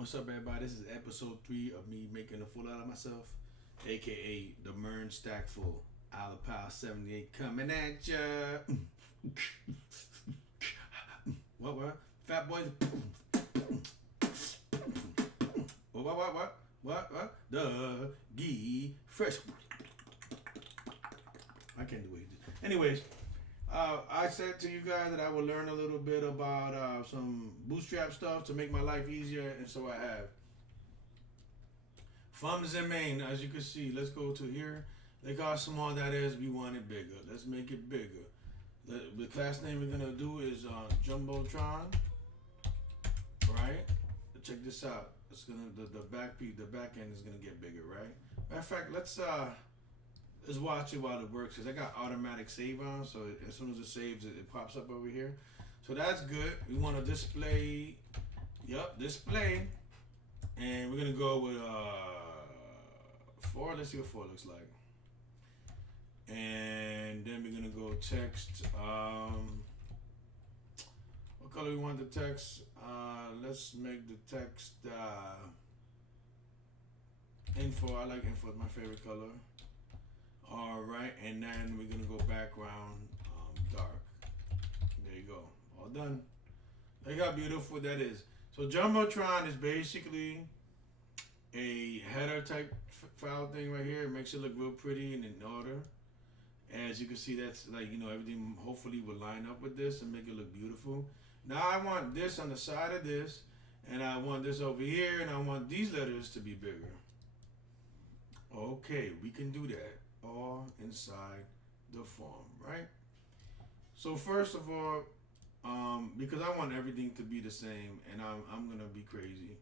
What's up, everybody? This is episode 3 of me making a fool out of myself, aka the Mern Stack Full. Alapal 78 coming at ya. What? Fat boys. What? The Gee Fresh. I can't do it. Anyways, I said to you guys that I would learn a little bit about some Bootstrap stuff to make my life easier, and so I have. Thumbs in main, as you can see. Let's go to here. Look how small that is. We want it bigger. Let's make it bigger. The class name we're gonna do is Jumbotron. Right? Check this out. It's gonna the back end is gonna get bigger, right? Matter of fact, let's watch it while it works, because I got automatic save on, so as soon as it saves, it pops up over here. So that's good. We want to display, display, and we're gonna go with 4. Let's see what 4 looks like, and then we're gonna go text. What color we want the text? Let's make the text info. I like info. It's my favorite color. All right, and then we're gonna go background dark. There you go, all done. Look how beautiful that is. So Jumbotron is basically a header type file thing right here. It makes it look real pretty and in order. As you can see, that's like, everything hopefully will line up with this and make it look beautiful. Now I want this on the side of this, and I want this over here, and I want these letters to be bigger. Okay, we can do that all inside the form, right? So first of all, because I want everything to be the same, and I'm gonna be crazy.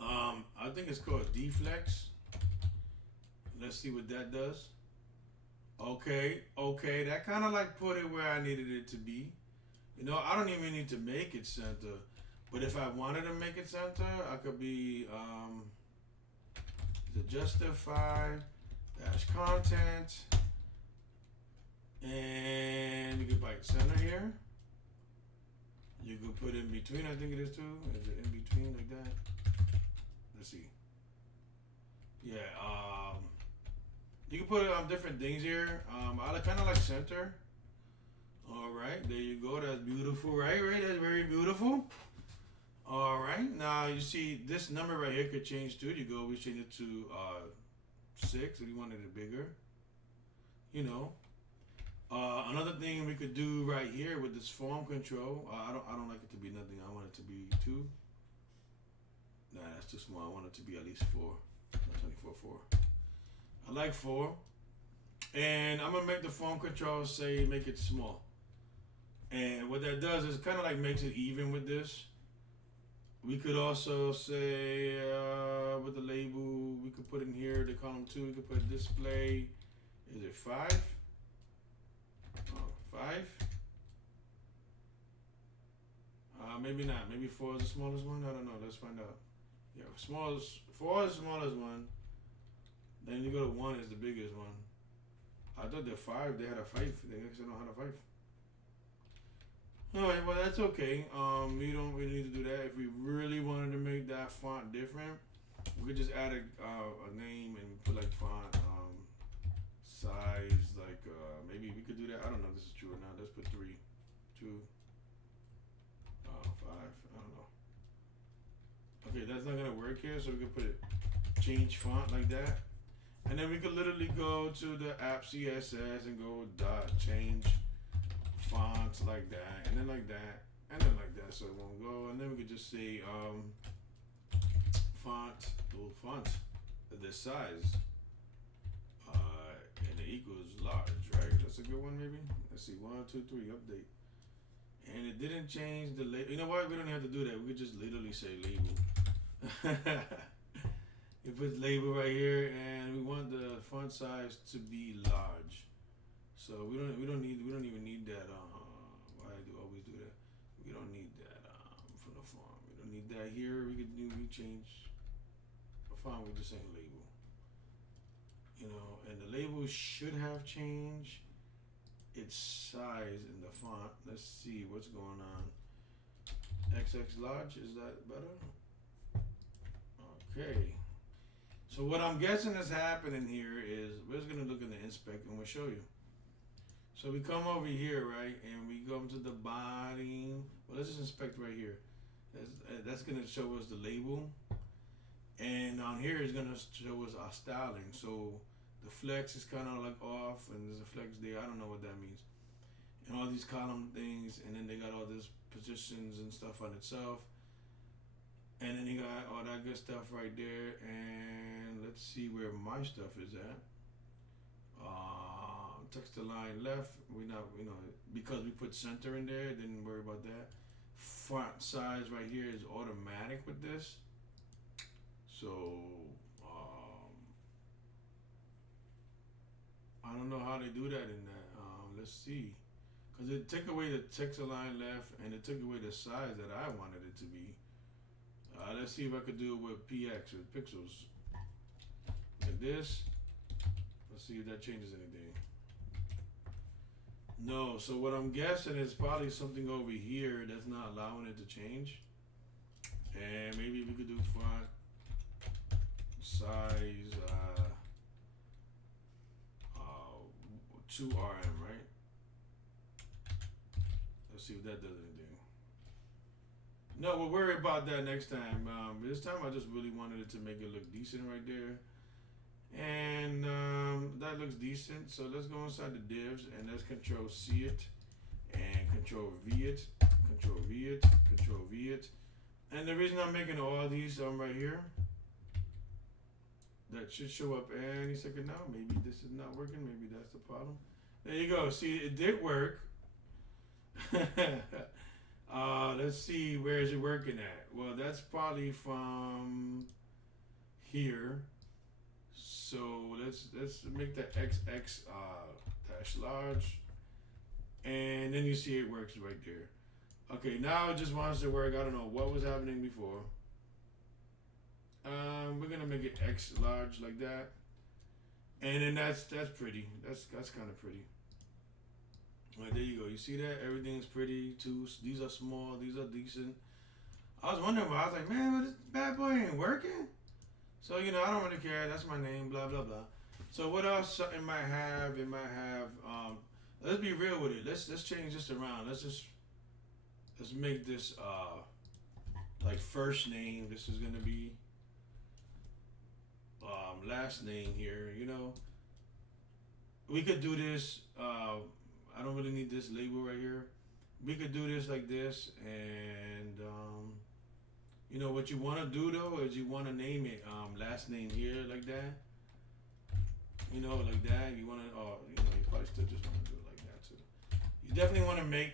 I think it's called deflex. Let's see what that does. Okay, that kind of like put it where I needed it to be. I don't even need to make it center, but if I wanted to make it center, I could be the justify dash content, and you can bite center here. You could put in between. I think it is too. Is it in between like that? Let's see. Yeah. You can put different things here. I kind of like center. All right, there you go. That's beautiful, right? That's very beautiful. All right, now you see this number right here could change too. We change it to 6 if you wanted it bigger. Another thing we could do right here with this form control. I don't like it to be nothing. I want it to be 2. Nah, that's too small. I want it to be at least 4. That's only 4. I like 4. And I'm gonna make the form control say make it small. And what that does is kind of like makes it even with this. We could also say with the label, we could put in here the column 2. We could put display. Is it 5? Oh, 5. Maybe not. Maybe 4 is the smallest one. I don't know. Let's find out. Yeah, 4 is the smallest one. Then you go to 1 is the biggest one. I thought the 5 they had a 5. They actually don't have a 5. Alright, well that's okay. We don't really need to do that. If we really wanted to make that font different, we could just add a name and put like font size, like maybe we could do that. I don't know if this is true or not. Let's put 3, 2, 5. I don't know. Okay, that's not gonna work here, so we could put it change font like that, and then we could literally go to the app CSS and go dot change fonts like that, and then like that, and then like that, so it won't go. And then we could just say font this size, and it equals large, right? That's a good one, maybe. Let's see, 1, 2, 3, update, and it didn't change the label. You know what? We don't have to do that. We could just literally say label. You put label right here, and we want the font size to be large. So we don't even need that. Why I do always do that? We don't need that from the form. We don't need that here. We change the font. We're just saying label. And the label should have changed its size in the font. Let's see what's going on. XX large, is that better? Okay. So what I'm guessing is happening here is we're just gonna look in the inspect and we'll show you. So we come over here, right, and we go to the body. Well, let's just inspect right here. That's gonna show us the label, and on here is gonna show us our styling. So the flex is kind of like off, and there's a flex there. I don't know what that means. And all these column things, and then they got all these positions and stuff on itself. And then you got all that good stuff right there. And let's see where my stuff is at. Text to line left. We not, because we put center in there, didn't worry about that. Font size right here is automatic with this. So I don't know how they do that in that. Let's see. Because it took away the text align left and it took away the size that I wanted it to be. Let's see if I could do it with PX, with pixels. Like this. Let's see if that changes anything. No, so what I'm guessing is probably something over here that's not allowing it to change. And maybe we could do font size 2 RM, right? Let's see if that does anything. No, we'll worry about that next time. This time I just really wanted it to make it look decent right there. And that looks decent. So let's go inside the divs and let's Control C it and Control V it, Control V it, Control V it. And the reason I'm making all these right here, that should show up any second now. Maybe this is not working. Maybe that's the problem. There you go. See, it did work. Let's see, where is it working at? Well, that's probably from here. So let's make the XX dash large, and then you see it works right there. Okay, now it just wants to work. I don't know what was happening before. We're gonna make it X large like that, and then that's pretty. That's kind of pretty. All right, there you go. You see that? Everything's pretty too. These are small. These are decent. I was wondering, I was like, man, this bad boy ain't working. So I don't really care. That's my name. Blah blah blah. So what else it might have? It might have. Let's be real with it. Let's change this around. Let's make this like first name. This is gonna be last name here. We could do this. I don't really need this label right here. We could do this like this, and what you want to do though is you want to name it last name here like that. Like that. You want to, you probably still just want to do it like that too. You definitely want to make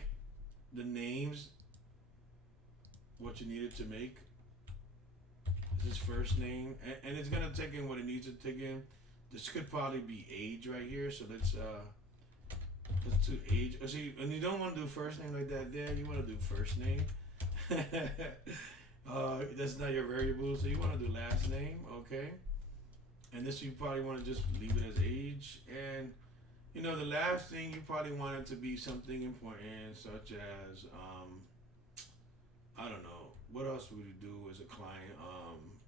the names what you need it to make. This is first name, and it's gonna take in what it needs to take in. This could probably be age right here, so let's do age. See, and you don't want to do first name like that there. You want to do first name. That's not your variable, so you want to do last name, okay? And this you probably want to just leave it as age. And the last thing you probably want it to be something important, such as I don't know, what else would you do as a client?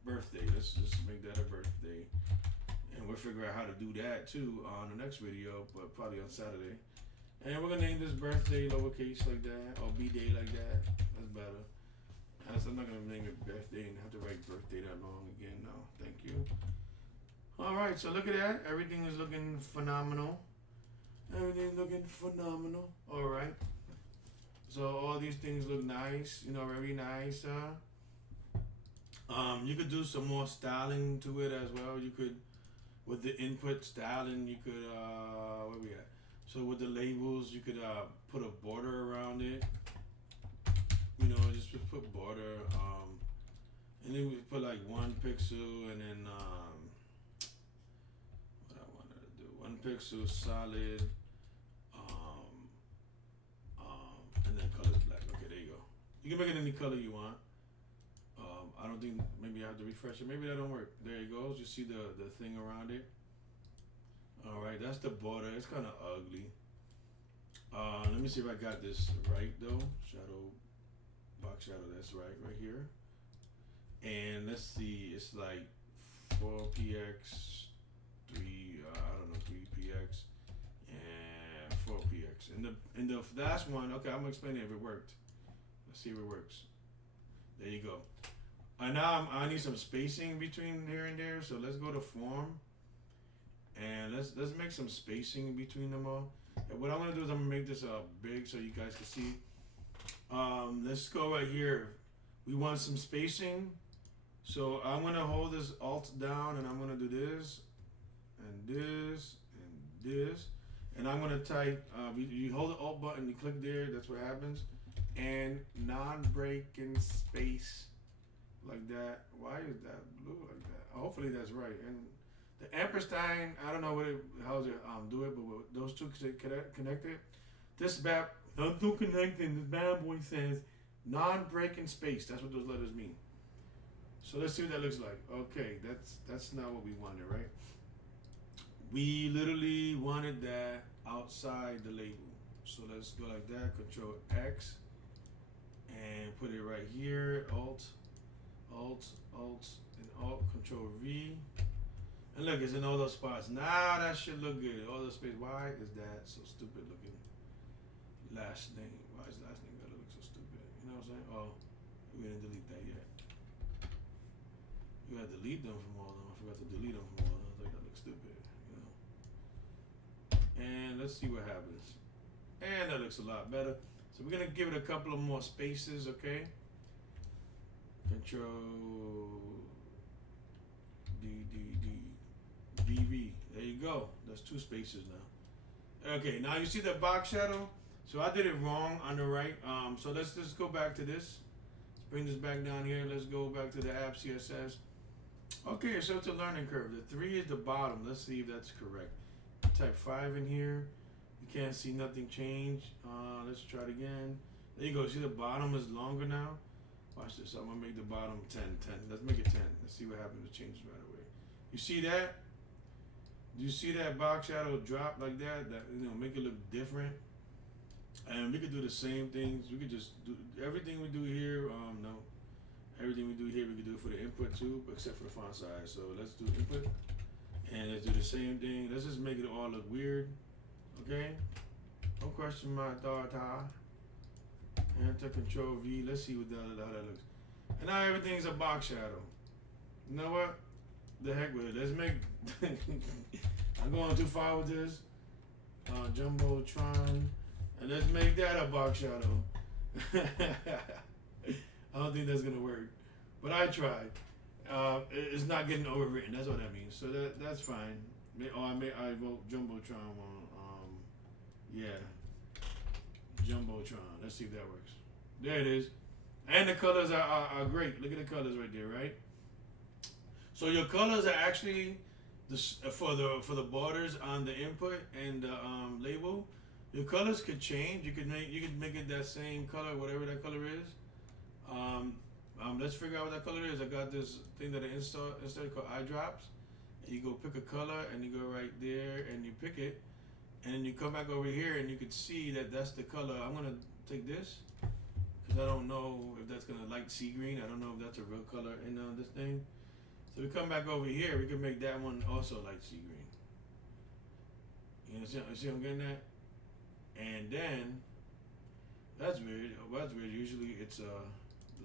Birthday. Let's just make that a birthday, and we'll figure out how to do that too on the next video, but probably on Saturday. And we're gonna name this birthday lowercase like that, or b-day like that. That's better. I'm not gonna name it birthday and have to write birthday that long again. No, thank you. All right, so look at that. Everything is looking phenomenal. Everything's looking phenomenal. All right. So all these things look nice. Very nice. You could do some more styling to it as well. You could, with the input styling, you could where we at? So with the labels, you could put a border around it. Just put border, and then we put like 1 pixel, and then what I wanted to do, 1 pixel solid, and then color black. Okay, there you go. You can make it any color you want. I don't think, maybe I have to refresh it. Maybe that don't work. There it goes. You see the thing around it. All right, that's the border. It's kind of ugly. Let me see if I got this right though. Shadow, box shadow. That's right here. And let's see, it's like 4px, 3 I don't know, 3px, and 4px. In the last one, okay, I'm gonna explain it if it worked. Let's see if it works. There you go. Now I need some spacing between here and there, so let's go to form, and let's make some spacing between them all. And what I'm gonna do is I'm gonna make this big so you guys can see. Let's go right here. We want some spacing, so I'm gonna hold this Alt down, and I'm gonna do this, and this, and this, and I'm gonna type. You hold the Alt button, you click there. That's what happens. And non-breaking space. Like that. Why is that blue like that? Hopefully that's right. And the ampersand, I don't know what it, how to do it, but with those two connected. This bad, not too connected. This bad boy says non-breaking space. That's what those letters mean. So let's see what that looks like. Okay, that's not what we wanted, right? We literally wanted that outside the label. So let's go like that. Control X and put it right here. Alt, and Alt, Control V. And look, it's in all those spots. Now that should look good. All the space. Why is that so stupid looking? Last name. Why is last name gotta look so stupid? You know what I'm saying? Oh, we didn't delete that yet. You gotta delete them from all of them. I forgot to delete them from all of them. I think that looks stupid. You know. And let's see what happens. And that looks a lot better. So we're gonna give it a couple of more spaces, okay? Control DV. There you go. That's 2 spaces now. Okay, now you see the box shadow. So I did it wrong on the right. So let's just go back to this. Let's bring this back down here. Let's go back to the app CSS. Okay, so it's a learning curve. The 3 is the bottom. Let's see if that's correct. Type 5 in here. You can't see nothing change. Let's try it again. There you go. See the bottom is longer now. Watch this. I'm gonna make the bottom 10. Let's make it 10. Let's see what happens. It changes right away. You see that? Do you see that box shadow drop like that? That, you know, make it look different. And we could do the same things. We could just do everything we do here. No, everything we do here we could do for the input too, except for the font size. So let's do input, and let's do the same thing. Let's just make it all look weird. Okay. Don't question my thought. Enter Control V. Let's see what how that looks. And now everything's a box shadow. You know what? The heck with it. Let's make. I'm going too far with this. Jumbotron, and let's make that a box shadow. I don't think that's gonna work, but I tried. It's not getting overwritten. That's what that means. So that's fine. I wrote Jumbotron one. Yeah. Jumbotron. Let's see if that works. There it is. And the colors are great. Look at the colors right there, right? So your colors are actually for the borders on the input and the label. Your colors could change. You could make it that same color, whatever that color is. Let's figure out what that color is. I got this thing that I installed called eyedrops. And you go pick a color and you go right there and you pick it. And you come back over here and you can see that that's the color. I'm going to take this because I don't know if that's going to light sea green. I don't know if that's a real color in this thing. So we come back over here. We can make that one also light sea green. You see what I'm getting at? And then, that's weird. That's weird. Usually it's the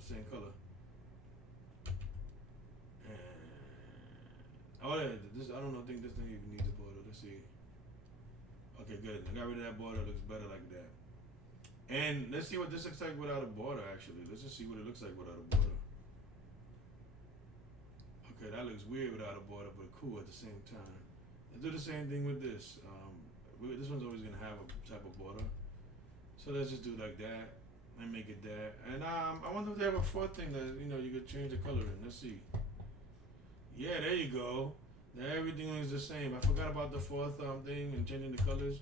same color. And, oh, this, I don't think this thing even needs a border. Let's see. Okay, good. I got rid of that border. It looks better like that. And let's see what this looks like without a border, actually. Let's just see what it looks like without a border. Okay, that looks weird without a border, but cool at the same time. Let's do the same thing with this. This one's always going to have a type of border. So let's just do like that and make it that. And I wonder if they have a 4th thing that, you know, you could change the color in. Let's see. Yeah, there you go. Now everything is the same. I forgot about the 4th thing and changing the colors.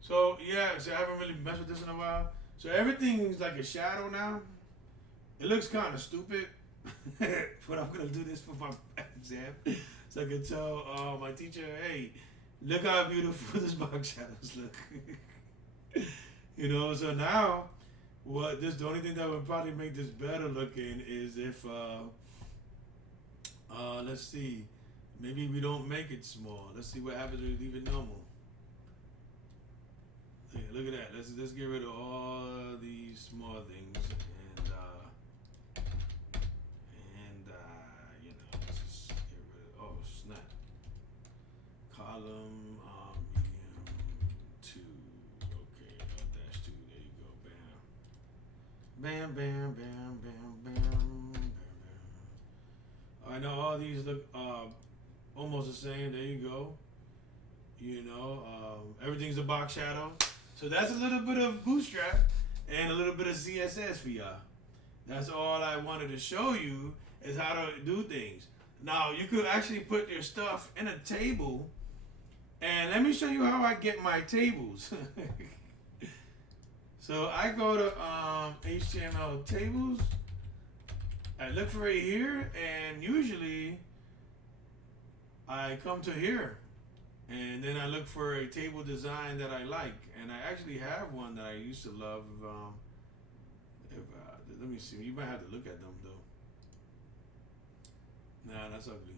So yeah, so I haven't really messed with this in a while. So everything's like a shadow now. It looks kind of stupid, but I'm gonna do this for my exam, so I can tell my teacher, hey, look how beautiful this box shadows look. You know. So now, The only thing that would probably make this better looking is if let's see, maybe we don't make it small. Let's see what happens when we leave it normal. Look at that. Let's get rid of all these small things you know, let's just get rid of, oh snap, column medium 2. Okay, dash 2. There you go. Bam, bam, bam, bam, bam, bam, bam. All right, now all these look almost the same. There you go. You know, everything's a box shadow. So that's a little bit of Bootstrap and a little bit of CSS for y'all. That's all I wanted to show you is how to do things. Now, you could actually put your stuff in a table, and let me show you how I get my tables. So I go to HTML tables, I look for it here, and usually I come to here. And then I look for a table design that I like, and I actually have one that I used to love. Let me see. You might have to look at them though. Nah, that's ugly.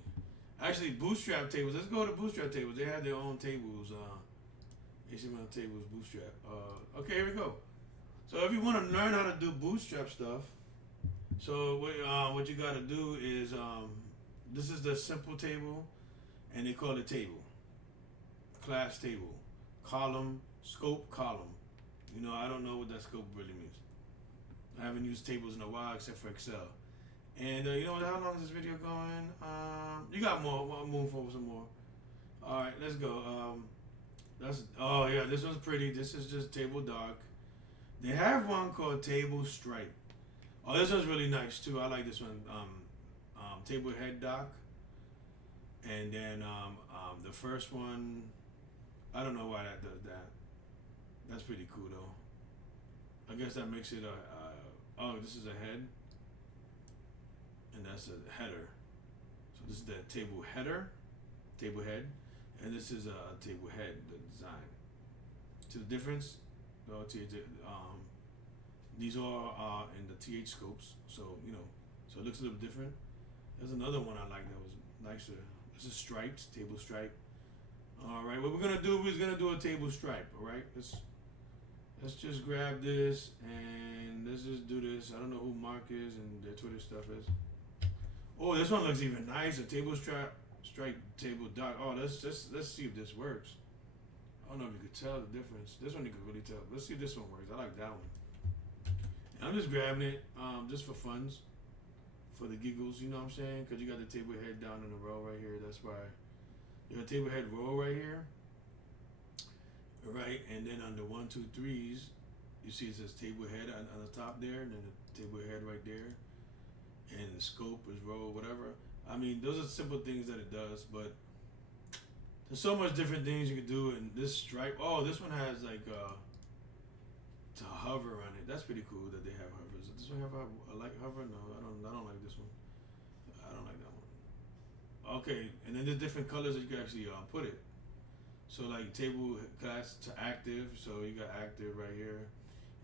Actually, Bootstrap Tables. Let's go to Bootstrap Tables. They have their own tables. HTML tables, Bootstrap. Okay, here we go. So if you want to learn how to do Bootstrap stuff, so what you got to do is this is the simple table, and they call it table. Class table, column, scope, column. You know, I don't know what that scope really means. I haven't used tables in a while except for Excel. And you know what? How long is this video going? You got more. I'll move forward some more. All right, let's go. Oh yeah, this one's pretty. This is just table dark. They have one called table stripe. Oh, this one's really nice too. I like this one. Table head dark. And then the first one, I don't know why that does that. That's pretty cool though. I guess that makes it oh, this is a head, and that's a header. So this is the table header, table head, and this is a table head, the design. To the difference, these all are in the TH scopes, so you know, so it looks a little different. There's another one I like that was nicer. This is stripes, table stripe. All right, what we're gonna do is gonna do a table stripe. All right, let's just grab this and let's just do this. I don't know who Mark is and their Twitter stuff is. Oh, this one looks even nicer. Table stripe, table dot. Oh, let's see if this works. I don't know if you could tell the difference. This one you could really tell. Let's see if this one works. I like that one. And I'm just grabbing it, just for funds, for the giggles. You know what I'm saying? Because you got the table head down in the row right here. That's why. You got table head row right here, right, and then under 1, 2, 3s, you see it says table head on the top there, and then the table head right there, and the scope is row, whatever. I mean, those are simple things that it does, but there's so much different things you can do. And this stripe, oh, this one has like to hover on it. That's pretty cool that they have hovers. Does this one have a like hover? No, I don't like this one. I don't like that one. Okay, and then there's different colors that you can actually put it. So like table class to active, so you got active right here,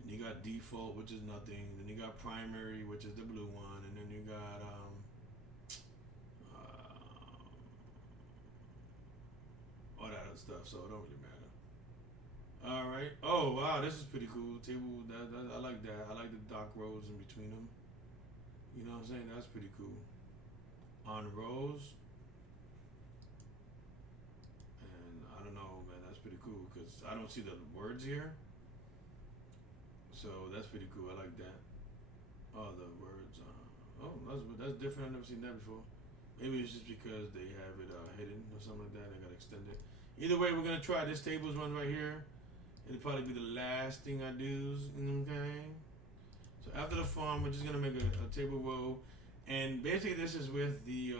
and you got default, which is nothing. Then you got primary, which is the blue one, and then you got all that other stuff. So it don't really matter. All right. Oh wow, this is pretty cool. Table I like that. I like the dark rows in between them. You know what I'm saying? That's pretty cool. On rows. I don't know, man. That's pretty cool because I don't see the words here, so that's pretty cool. I like that. Oh, the words. Oh, that's different. I've never seen that before. Maybe it's just because they have it hidden or something like that. They got extended. Either way, we're gonna try this tables one right here. It'll probably be the last thing I do. Okay. So after the form, we're just gonna make a table row, and basically this is with the.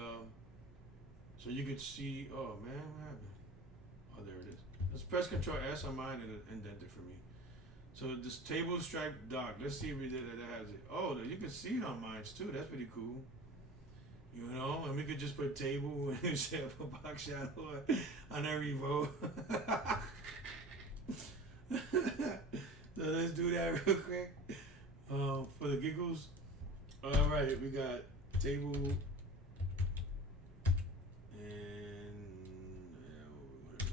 So you could see. Oh man, what happened? Oh, there it is. Let's press Control S on mine and indent it for me. So this table stripe dark. Let's see if we did that has it. Oh, you can see it on mine too. That's pretty cool. You know, and we could just put table and set up a box shadow on every row. So let's do that real quick. For the giggles. All right, we got table and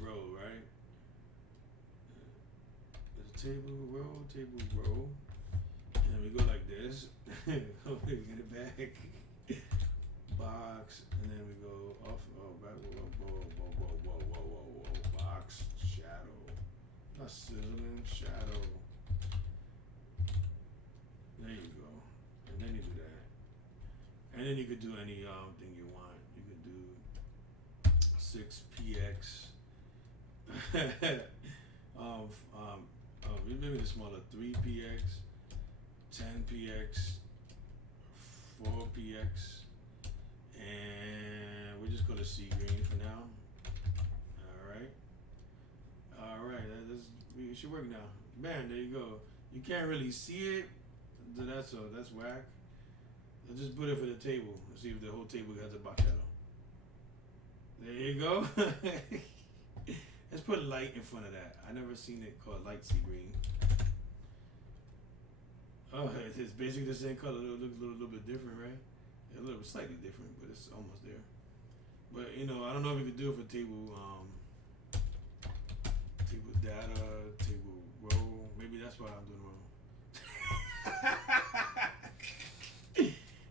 row, right? There's a table, row, and we go like this. Hopefully we get it back. Box, and then we go off. Oh, back. Whoa. Box, shadow. Not sizzling, shadow. There you go. And then you do that. And then you could do any thing you want. You could do 6px. Maybe the smaller 3px, 10px, 4px, and we'll just go to C green for now. All right. It should work now. Bam, there you go. You can't really see it. That's whack. I'll just put it for the table and see if the whole table has a box shadow. There you go. Let's put light in front of that. I never seen it called light sea green. Oh, it's basically the same color. It looks a little bit different, right? A little bit slightly different, but it's almost there. But I don't know if we could do it for table data, table row. Maybe that's what I'm doing wrong.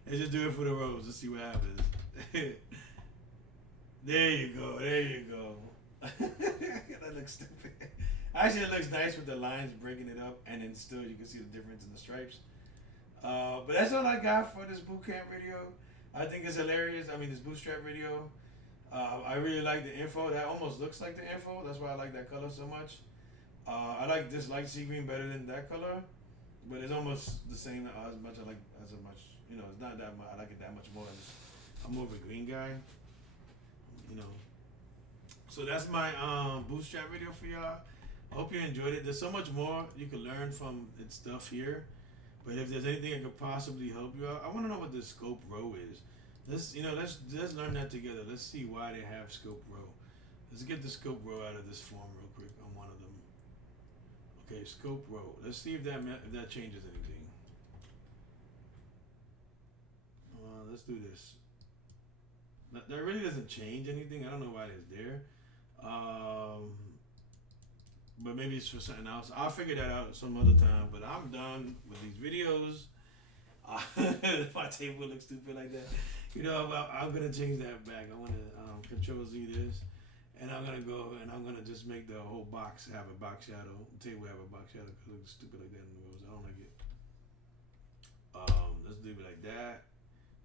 Let's just do it for the rows. Let's see what happens. There you go. That looks stupid. Actually, it looks nice with the lines breaking it up, and then still you can see the difference in the stripes. But that's all I got for this bootcamp video. I think it's hilarious. I mean, this bootstrap video. I really like the info. That almost looks like the info. That's why I like that color so much. I like this light sea green better than that color, but it's almost the same as much. It's not that much. I like it that much more. I'm more of a green guy. So that's my bootstrap video for y'all. I hope you enjoyed it. There's so much more you can learn from its stuff here. But if there's anything that could possibly help you out, I want to know what the scope row is. Let's learn that together. Let's see why they have scope row. Let's get the scope row out of this form real quick on one of them. Okay, scope row. Let's see if that changes anything. Let's do this. That really doesn't change anything. I don't know why it's there. But maybe it's for something else. I'll figure that out some other time. But I'm done with these videos. My table looks stupid like that. I'm gonna change that back. I want to Control Z this, and I'm gonna go and I'm gonna just make the whole box have a box shadow. The table have a box shadow because it looks stupid like that in the rows. I don't like it. Let's leave it like that.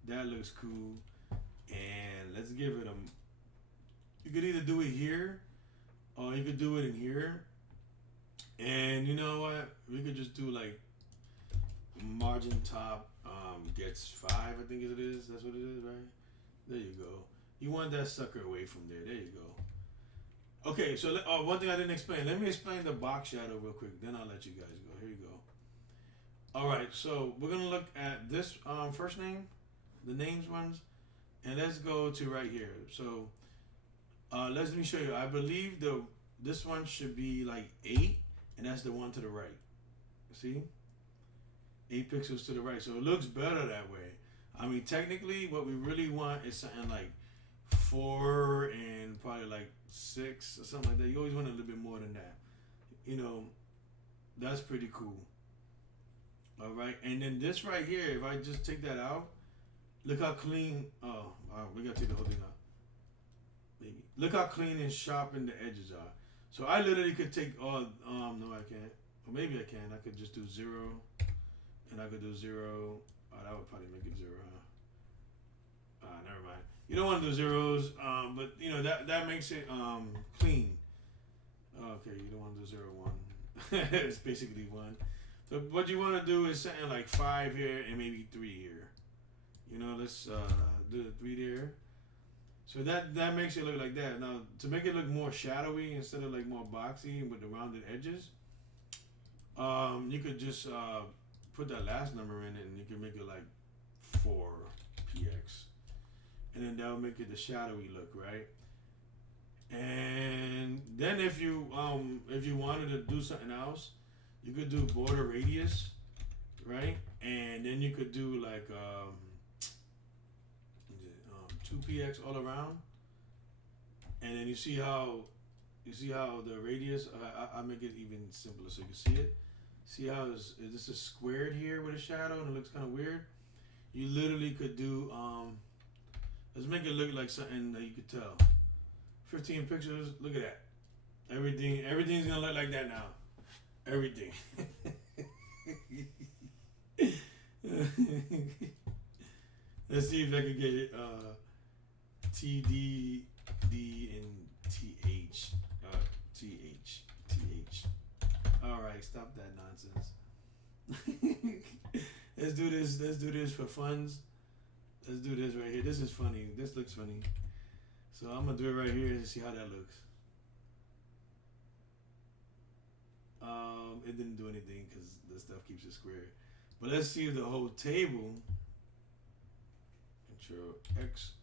That looks cool. And let's give it you could either do it here or you could do it in here. And you know what? We could just do like margin top gets 5, I think it is. That's what it is, right? There you go. You want that sucker away from there. There you go. Okay, so one thing I didn't explain. Let me explain the box shadow real quick. Then I'll let you guys go. Here you go. All right, so we're going to look at this first name, the names ones. And let's go to right here. So let me show you. I believe this one should be like 8, and that's the one to the right. See? 8 pixels to the right. So it looks better that way. I mean, technically, what we really want is something like 4 and probably like 6 or something like that. You always want a little bit more than that. That's pretty cool. All right. And then this right here, if I just take that out, look how clean. Oh, we gotta take the whole thing out. Maybe. Look how clean and sharp the edges are. So I literally could take all. No, I can't. Or maybe I can. I could just do 0, and I could do 0. Oh, that would probably make it 0. Never mind. You don't want to do zeros, but that makes it clean. Okay, you don't want to do 0, 1. It's basically 1. So what you want to do is something like 5 here and maybe 3 here. Let's do the 3 there. So that makes it look like that. Now, to make it look more shadowy instead of like more boxy with the rounded edges, you could just put that last number in it, and you can make it like 4px, and then that will make it the shadowy look, right? And then if you wanted to do something else, you could do border radius. right? And then you could do like 2px all around, and then you see how the radius. I make it even simpler so you can see it. See how this is squared here with a shadow and it looks kind of weird. You literally could do let's make it look like something that you could tell. 15 pictures. Look at that. Everything's gonna look like that now. Everything. Let's see if I can get it. T D D and TH. TH. All right, stop that nonsense. Let's do this. Let's do this for funds. Let's do this right here. This is funny. This looks funny. So I'm gonna do it right here and see how that looks. It didn't do anything because the stuff keeps it square. But let's see if the whole table. Control X.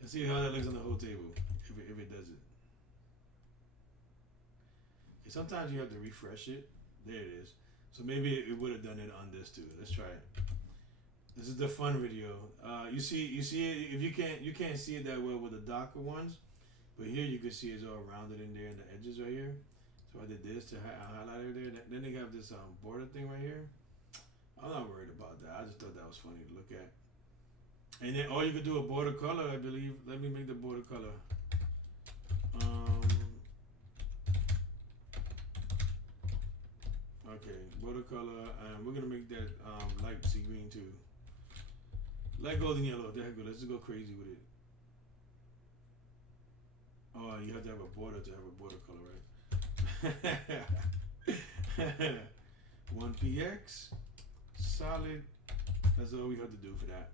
Let's see how that looks on the whole table. If it does it. Okay, sometimes you have to refresh it. There it is. So maybe it would have done it on this too. Let's try it. This is the fun video. You see it. If you can't see it that well with the darker ones, but here you can see it's all rounded in there and the edges right here. So I did this to highlight it there. Then they have this border thing right here. I'm not worried about that. I just thought that was funny to look at. And then, or you could do a border color, I believe. Let me make the border color. Okay, border color, and we're gonna make that light sea green too. Light golden yellow. There you go. Let's just go crazy with it. Oh, you have to have a border to have a border color, right? 1px, solid. That's all we have to do for that.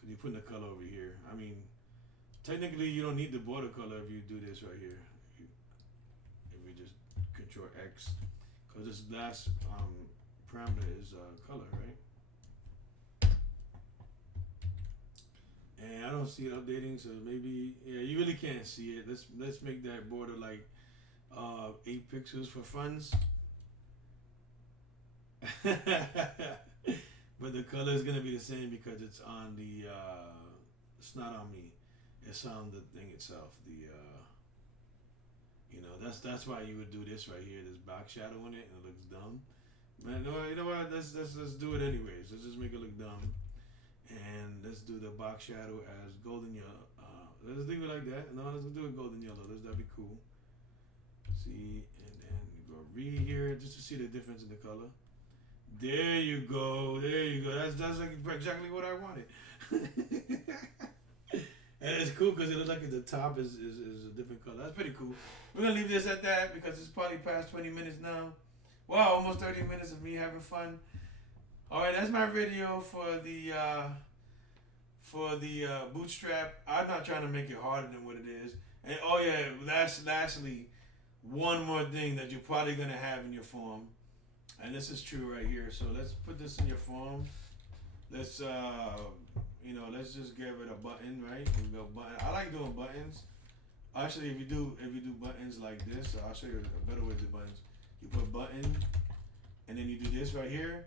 Cause you're putting the color over here. I mean, technically you don't need the border color if you do this right here. If we just Control X, cause this last parameter is color, right? And I don't see it updating, so maybe you really can't see it. Let's make that border like 8 pixels for funds. But the color is gonna be the same because it's on the. It's not on me. It's on the thing itself. That's why you would do this right here. This back shadow in it, and it looks dumb. Man, no, you know what? Let's do it anyways. Let's just make it look dumb. And let's do the box shadow as golden yellow. Let's leave it like that. No, let's do it golden yellow. That'd be cool. See, and then you go read here just to see the difference in the color. There you go. There you go. That's like exactly what I wanted. And it's cool because it looks like the top is a different color. That's pretty cool. We're gonna leave this at that because it's probably past 20 minutes now. Wow, almost 30 minutes of me having fun. All right, that's my video for the Bootstrap. I'm not trying to make it harder than what it is. And oh yeah, lastly, one more thing that you're probably gonna have in your form, and this is true right here. So let's put this in your form. Let's let's just give it a button, right? We go button. I like doing buttons. Actually, if you do buttons like this, I'll show you a better way to do buttons. You put button, and then you do this right here.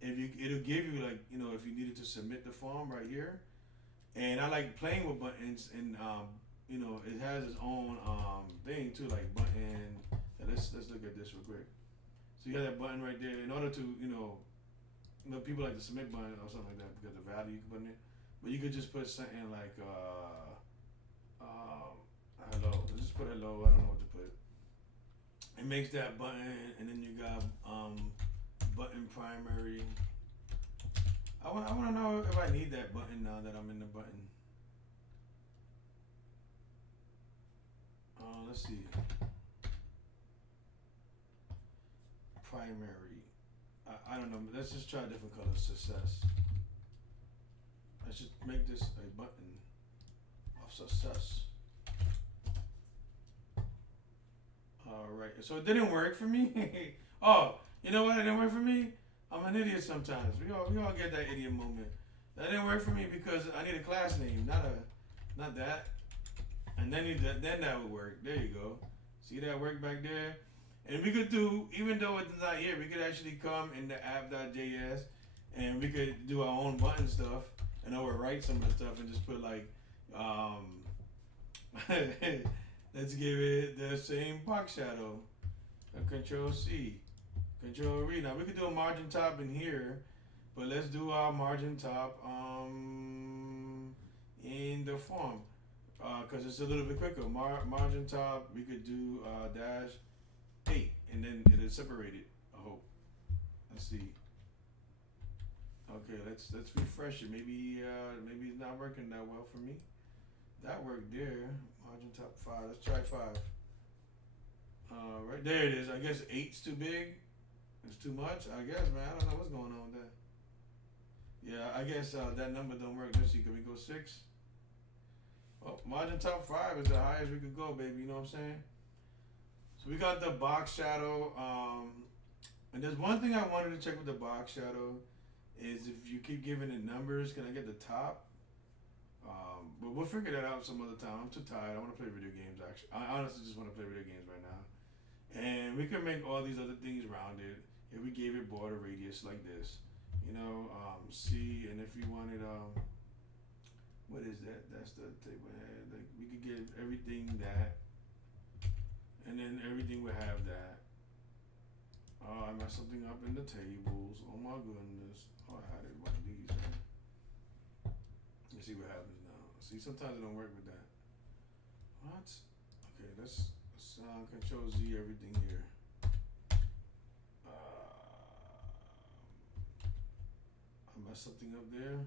It'll give you like if you needed to submit the form right here. And I like playing with buttons, and it has its own thing too, like button. Let's look at this real quick. So you have that button right there. In order to people like to submit button or something like that because the value you can put in it. But you could just put something like hello. Let's just put hello. I don't know what to put. It makes that button, and then you got button primary. I want to know if I need that button now that I'm in the button. Let's see. Primary. I don't know. Let's just try different colors. Success. Let's just make this a button of success. Alright. So it didn't work for me. Oh, you know what? It didn't work for me? I'm an idiot sometimes. We all get that idiot moment. That didn't work for me because I need a class name, not that. And then that would work. There you go. See that work back there? And we could do, even though it's not here, we could actually come in the app.js and we could do our own button stuff and overwrite some of the stuff and just put like, um, let's give it the same box shadow. Control C, Control V. Now we could do a margin top in here, but let's do our margin top in the form because it's a little bit quicker. Margin top, we could do -8, and then it'll separate it. I hope. Let's see. Okay, let's refresh it. Maybe it's not working that well for me. That worked there. Margin top 5. Let's try 5. Right there it is. I guess 8's too big. It's too much. I guess, man. I don't know what's going on with that. Yeah, I guess that number don't work. Let's see. Can we go 6? Oh, margin top 5 is the highest we could go, baby. You know what I'm saying? So we got the box shadow. And there's one thing I wanted to check with the box shadow is if you keep giving it numbers, can I get the top? But we'll figure that out some other time. I'm too tired. I want to play video games, actually. I honestly just want to play video games right now. And we can make all these other things rounded if we gave it border radius like this. You know, C, and if you wanted, what is that? That's the table head. Like, we could give everything that, and then everything would have that. Oh, I messed something up in the tables. Oh my goodness. Oh, I had it one of these. Let's see what happens now. See, sometimes it don't work with that. What? Okay, let's Control Z everything here. I messed something up there.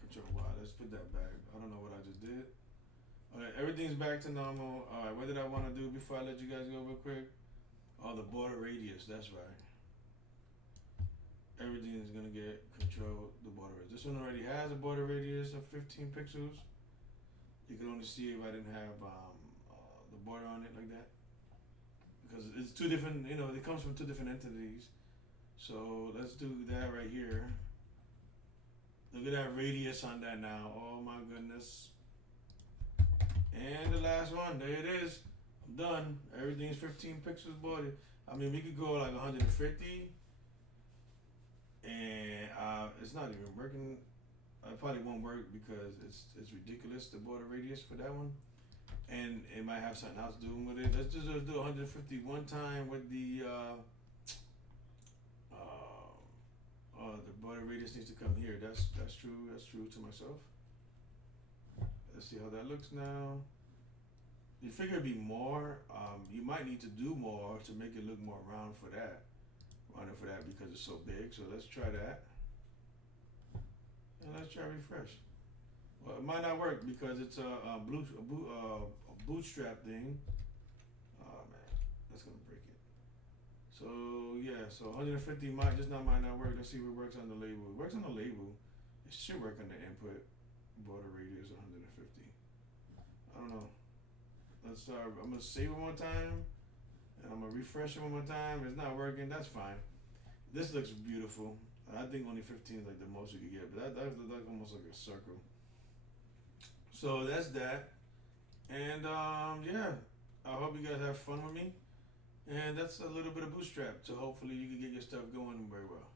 Control Y. Let's put that back. I don't know what I just did. Alright, everything's back to normal. Alright, what did I want to do before I let you guys go real quick? Oh, the border radius. That's right. Everything is gonna get control the border radius. This one already has a border radius of 15 pixels. You can only see if I didn't have the border on it like that, because it's two different. You know, it comes from two different entities. So let's do that right here. Look at that radius on that now. Oh my goodness. And the last one, there it is. I'm done. Everything's 15 pixels border. I mean, we could go like 150. And it's not even working. It probably won't work because it's ridiculous, the border radius for that one, and it might have something else doing with it. Let's just do 150 one time with the border radius needs to come here. That's true. That's true to myself. Let's see how that looks now. You figure it'd be more. You might need to do more to make it look more round for that. Rounded for that because it's so big. So let's try that. And let's try refresh. Well, it might not work because it's a bootstrap thing. Oh man, that's gonna break it. So yeah, so 150 might not work. Let's see if it works on the label. It works on the label. It should work on the input. Border radius 150. I don't know. Let's I'm gonna save it one time, and I'm gonna refresh it one more time. It's not working. That's fine. This looks beautiful. I think only 15 is like the most you could get, but that's like almost like a circle. So that's that. And yeah, I hope you guys have fun with me. And that's a little bit of Bootstrap, so hopefully you can get your stuff going very well.